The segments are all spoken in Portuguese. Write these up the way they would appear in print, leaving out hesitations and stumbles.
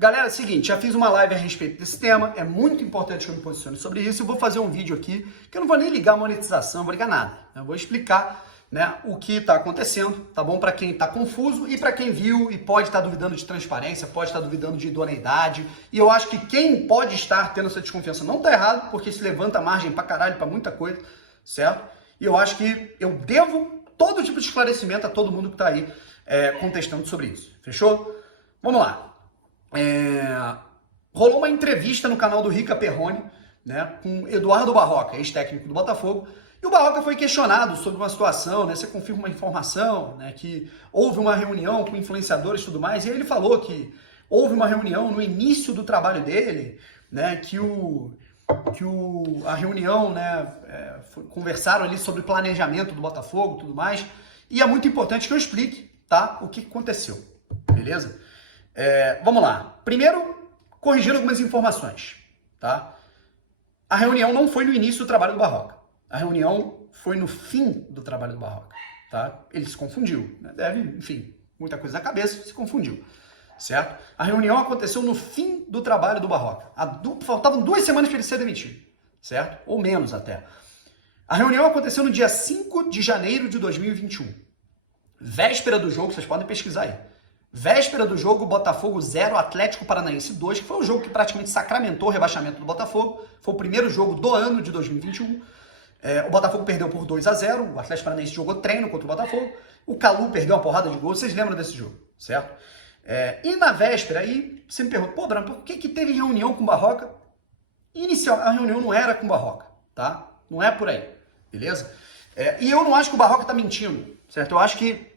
Galera, é o seguinte, já fiz uma live a respeito desse tema, é muito importante que eu me posicione sobre isso. Eu vou fazer um vídeo aqui que eu não vou nem ligar a monetização, não vou ligar nada. Eu vou explicar, né, o que está acontecendo, tá bom? Para quem está confuso e para quem viu e pode estar duvidando de transparência, pode estar duvidando de idoneidade. E eu acho que quem pode estar tendo essa desconfiança não está errado, porque isso levanta margem pra caralho, pra muita coisa, certo? E eu acho que eu devo todo tipo de esclarecimento a todo mundo que está aí contestando sobre isso. Fechou? Vamos lá. Rolou uma entrevista no canal do Rica Perrone, né, com Eduardo Barroca, ex-técnico do Botafogo, e o Barroca foi questionado sobre uma situação, né, você confirma uma informação, né, que houve uma reunião com influenciadores e tudo mais, e aí ele falou que houve uma reunião no início do trabalho dele, né, a reunião, né, conversaram ali sobre o planejamento do Botafogo e tudo mais, e é muito importante que eu explique, tá, o que aconteceu, beleza? Vamos lá. Primeiro, corrigindo algumas informações, tá? A reunião não foi no início do trabalho do Barroca. A reunião foi no fim do trabalho do Barroca, tá? Ele se confundiu, né? Deve, enfim, muita coisa na cabeça, se confundiu, certo? A reunião aconteceu no fim do trabalho do Barroca. Faltavam 2 semanas para ele ser demitido, certo? Ou menos até. A reunião aconteceu no dia 5 de janeiro de 2021. Véspera do jogo, vocês podem pesquisar aí. Véspera do jogo, Botafogo 0, Atlético Paranaense 2, que foi o jogo que praticamente sacramentou o rebaixamento do Botafogo. Foi o primeiro jogo do ano de 2021. O Botafogo perdeu por 2-0, o Atlético Paranaense jogou treino contra o Botafogo. O Calu perdeu uma porrada de gols, vocês lembram desse jogo, certo? E na véspera, aí você me pergunta, pô, Branco, por que teve reunião com o Barroca? Inicial, a reunião não era com o Barroca, tá? Não é por aí, beleza? E eu não acho que o Barroca tá mentindo, certo? Eu acho que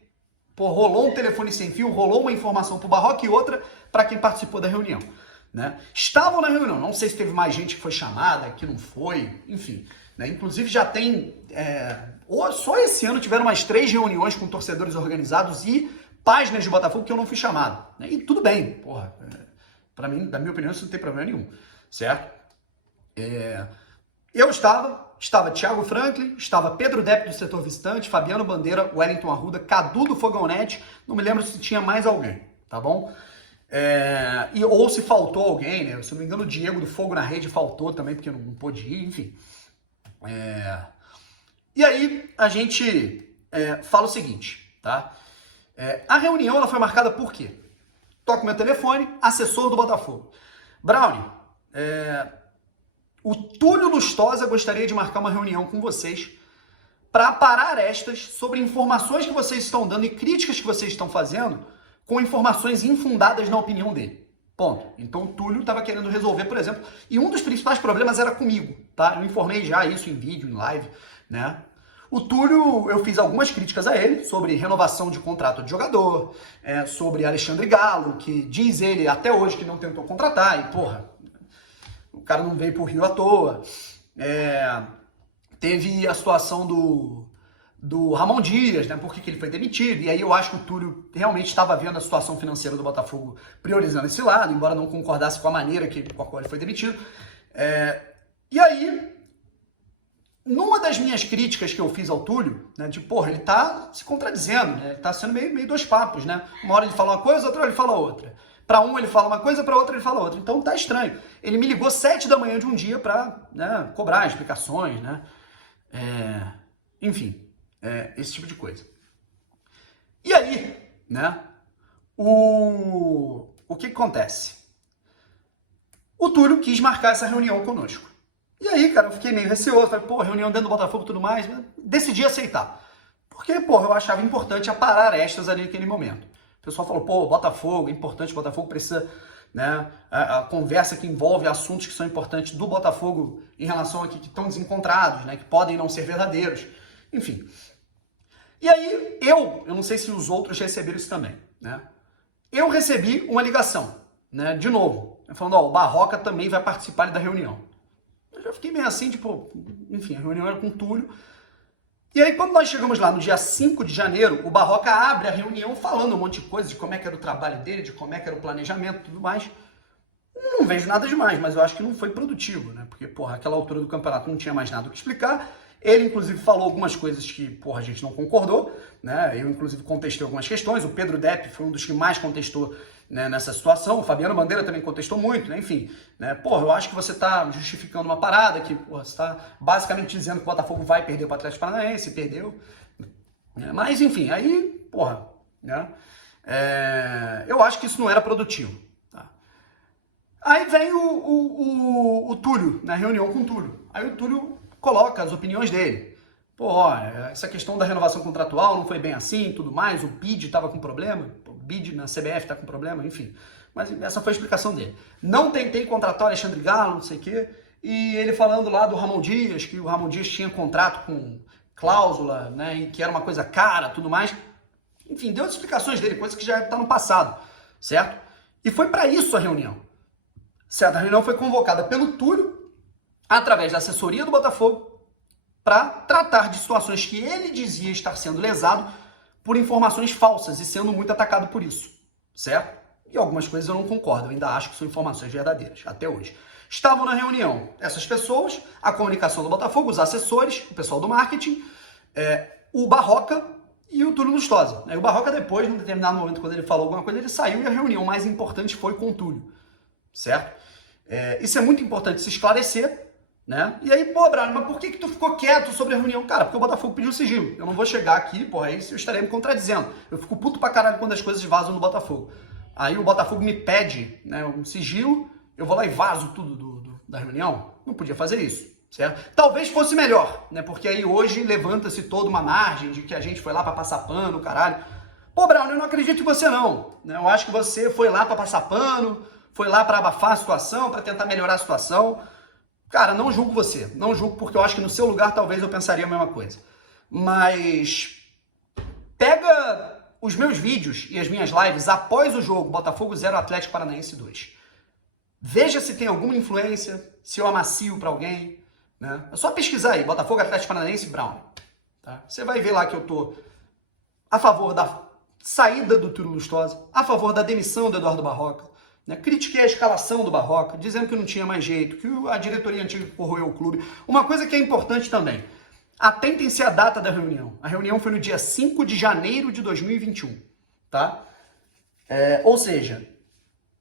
rolou um telefone sem fio, rolou uma informação pro Barroca e outra para quem participou da reunião, né? Estavam na reunião, não sei se teve mais gente que foi chamada, que não foi, enfim, né? Inclusive já tem, só esse ano tiveram umas 3 reuniões com torcedores organizados e páginas de Botafogo que eu não fui chamado, né? E tudo bem, porra, para mim, da minha opinião, isso não tem problema nenhum, certo? Eu estava Thiago Franklin, estava Pedro Depp do setor visitante, Fabiano Bandeira, Wellington Arruda, Cadu do Fogão Net, não me lembro se tinha mais alguém, tá bom? Ou se faltou alguém, né? Se não me engano, o Diego do Fogo na Rede faltou também, porque não pôde ir, enfim. E aí a gente fala o seguinte, tá? A reunião ela foi marcada por quê? Toco meu telefone, assessor do Botafogo. Brownie, o Túlio Lustosa gostaria de marcar uma reunião com vocês para parar arestas sobre informações que vocês estão dando e críticas que vocês estão fazendo com informações infundadas na opinião dele. Ponto. Então o Túlio estava querendo resolver, por exemplo, e um dos principais problemas era comigo, tá? Eu informei já isso em vídeo, em live, né? O Túlio, eu fiz algumas críticas a ele sobre renovação de contrato de jogador, sobre Alexandre Galo, que diz ele até hoje que não tentou contratar, e porra, o cara não veio pro Rio à toa. Teve a situação do Ramon Dias, né? Por que ele foi demitido? E aí eu acho que o Túlio realmente estava vendo a situação financeira do Botafogo priorizando esse lado, embora não concordasse com a maneira com a qual ele foi demitido. E aí, numa das minhas críticas que eu fiz ao Túlio, né? De porra, ele tá se contradizendo, né? Ele tá sendo meio dois papos, né? Uma hora ele fala uma coisa, outra hora ele fala outra. Para um ele fala uma coisa, para outra ele fala outra. Então tá estranho. Ele me ligou 7 da manhã de um dia para, né, cobrar explicações, né? Enfim, esse tipo de coisa. E aí, né? O que acontece? O Túlio quis marcar essa reunião conosco. E aí, cara, eu fiquei meio receoso. Falei, pô, reunião dentro do Botafogo e tudo mais. Decidi aceitar. Porque, pô, eu achava importante aparar arestas ali naquele momento. O pessoal falou, pô, Botafogo, é importante, o Botafogo precisa, né, a conversa que envolve assuntos que são importantes do Botafogo em relação a que estão desencontrados, né, que podem não ser verdadeiros, enfim. E aí, eu não sei se os outros receberam isso também, né, eu recebi uma ligação, né, de novo, falando, ó, o Barroca também vai participar da reunião. Eu já fiquei meio assim, tipo, enfim, a reunião era com o Túlio. E aí, quando nós chegamos lá no dia 5 de janeiro, o Barroca abre a reunião falando um monte de coisa, de como é que era o trabalho dele, de como é que era o planejamento e tudo mais. Não vejo nada demais, mas eu acho que não foi produtivo, né? Porque, porra, aquela altura do campeonato não tinha mais nada o que explicar. Ele, inclusive, falou algumas coisas que, porra, a gente não concordou, né? Eu, inclusive, contestei algumas questões. O Pedro Depp foi um dos que mais contestou né, nessa situação. O Fabiano Bandeira também contestou muito, né? Enfim, né? Porra, eu acho que você está justificando uma parada que, porra, você está basicamente dizendo que o Botafogo vai perder para o Atlético Paranaense, perdeu. Mas, enfim, aí, porra, né? Eu acho que isso não era produtivo. Tá? Aí vem o Túlio, na reunião com o Túlio. Aí o Túlio coloca as opiniões dele. Pô, olha, essa questão da renovação contratual não foi bem assim, tudo mais, o BID estava com problema, o BID na CBF está com problema, enfim. Mas essa foi a explicação dele. Não tentei contratar o Alexandre Galo, não sei o quê, e ele falando lá do Ramon Dias, que o Ramon Dias tinha contrato com cláusula, né, e que era uma coisa cara, tudo mais. Enfim, deu as explicações dele, coisa que já está no passado, certo? E foi para isso a reunião. Certo? A reunião foi convocada pelo Túlio, através da assessoria do Botafogo, para tratar de situações que ele dizia estar sendo lesado por informações falsas e sendo muito atacado por isso, certo? E algumas coisas eu não concordo, eu ainda acho que são informações verdadeiras, até hoje. Estavam na reunião essas pessoas, a comunicação do Botafogo, os assessores, o pessoal do marketing, o Barroca e o Túlio Lustosa. O Barroca depois, num determinado momento, quando ele falou alguma coisa, ele saiu e a reunião mais importante foi com o Túlio, certo? Isso é muito importante se esclarecer, né? E aí, pô, Brian, mas por que tu ficou quieto sobre a reunião? Cara, porque o Botafogo pediu sigilo. Eu não vou chegar aqui, porra, aí eu estarei me contradizendo. Eu fico puto pra caralho quando as coisas vazam no Botafogo. Aí o Botafogo me pede, né, um sigilo, eu vou lá e vazo tudo da reunião. Não podia fazer isso, certo? Talvez fosse melhor, né? Porque aí hoje levanta-se toda uma margem de que a gente foi lá pra passar pano, caralho. Pô, Brown, eu não acredito em você não, né? Eu acho que você foi lá pra passar pano, foi lá pra abafar a situação, pra tentar melhorar a situação. Cara, não julgo você, não julgo porque eu acho que no seu lugar talvez eu pensaria a mesma coisa. Mas pega os meus vídeos e as minhas lives após o jogo Botafogo 0, Atlético Paranaense 2. Veja se tem alguma influência, se eu amacio pra alguém, né? É só pesquisar aí, Botafogo, Atlético Paranaense e Brown. Tá? Você vai ver lá que eu tô a favor da saída do Túlio Lustosa, a favor da demissão do Eduardo Barroca, né? Critiquei a escalação do Barroca, dizendo que não tinha mais jeito, que a diretoria antiga corroeu o clube. Uma coisa que é importante também, atentem-se à data da reunião. A reunião foi no dia 5 de janeiro de 2021, tá? Ou seja,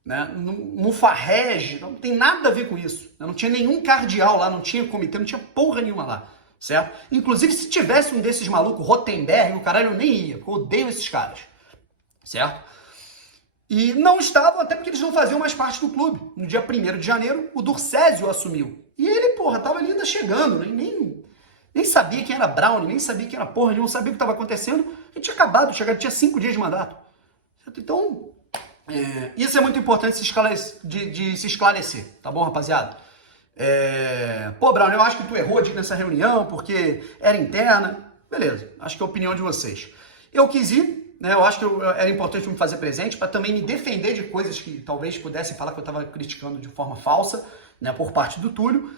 né, no Farrege, não tem nada a ver com isso. Não tinha nenhum cardeal lá, não tinha comitê, não tinha porra nenhuma lá, certo? Inclusive, se tivesse um desses malucos, Rotenberg, o caralho, eu nem ia, porque eu odeio esses caras, certo? E não estavam, até porque eles não faziam mais parte do clube. No dia 1º de janeiro, o Durcésio assumiu. E ele, porra, tava ali ainda chegando, né? Nem sabia quem era Brown, nem sabia quem era porra, não sabia o que estava acontecendo. Ele tinha acabado de chegar, tinha 5 dias de mandato. Então, isso é muito importante de se esclarecer, tá bom, rapaziada? Pô, Brown, eu acho que tu errou nessa reunião porque era interna. Beleza, acho que é a opinião de vocês. Eu quis ir, né, eu acho que era importante me fazer presente para também me defender de coisas que talvez pudessem falar que eu estava criticando de forma falsa, né, por parte do Túlio.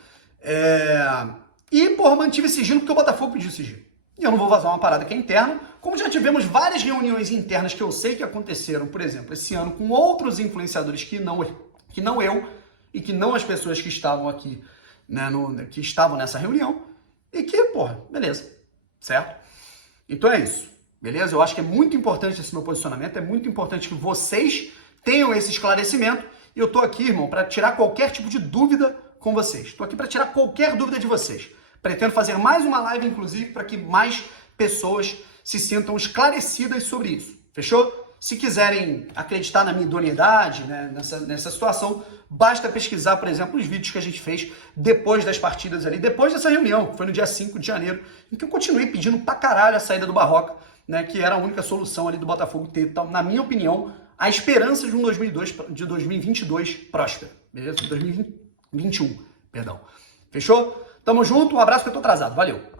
E, porra, mantive sigilo porque o Botafogo pediu sigilo. E eu não vou vazar uma parada que é interna, como já tivemos várias reuniões internas que eu sei que aconteceram, por exemplo, esse ano com outros influenciadores que não eu e que não as pessoas que estavam aqui, né, que estavam nessa reunião, e que, porra, beleza, certo? Então é isso, beleza? Eu acho que é muito importante esse meu posicionamento, é muito importante que vocês tenham esse esclarecimento, e eu tô aqui, irmão, para tirar qualquer tipo de dúvida com vocês. Tô aqui para tirar qualquer dúvida de vocês. Pretendo fazer mais uma live, inclusive, para que mais pessoas se sintam esclarecidas sobre isso. Fechou? Se quiserem acreditar na minha idoneidade, né, nessa situação, basta pesquisar, por exemplo, os vídeos que a gente fez depois das partidas ali, depois dessa reunião, que foi no dia 5 de janeiro, em que eu continuei pedindo pra caralho a saída do Barroca, né, que era a única solução ali do Botafogo ter, na minha opinião, a esperança de um 2022 próspero. Beleza? 2021, perdão. Fechou? Tamo junto, um abraço que eu tô atrasado. Valeu!